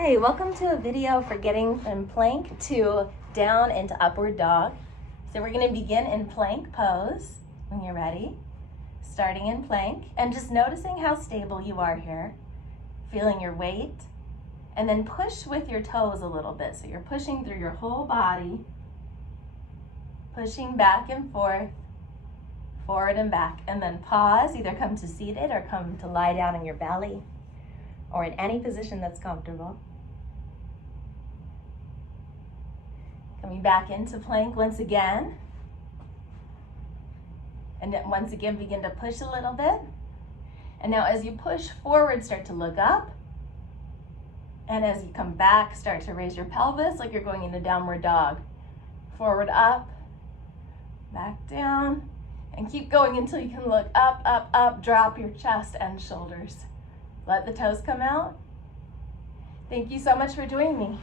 Hi, welcome to a video for getting from plank to down into upward dog. So we're going to begin in plank pose when you're ready. Starting in plank and just noticing how stable you are here. Feeling your weight. And then push with your toes a little bit. So you're pushing through your whole body. Pushing back and forth, forward and back. And then pause, either come to seated or come to lie down in your belly, or in any position that's comfortable. Coming back into plank once again. And then once again, begin to push a little bit. And now as you push forward, start to look up. And as you come back, start to raise your pelvis like you're going into downward dog. Forward, up, back down. And keep going until you can look up, up, up, drop your chest and shoulders. Let the toes come out. Thank you so much for joining me.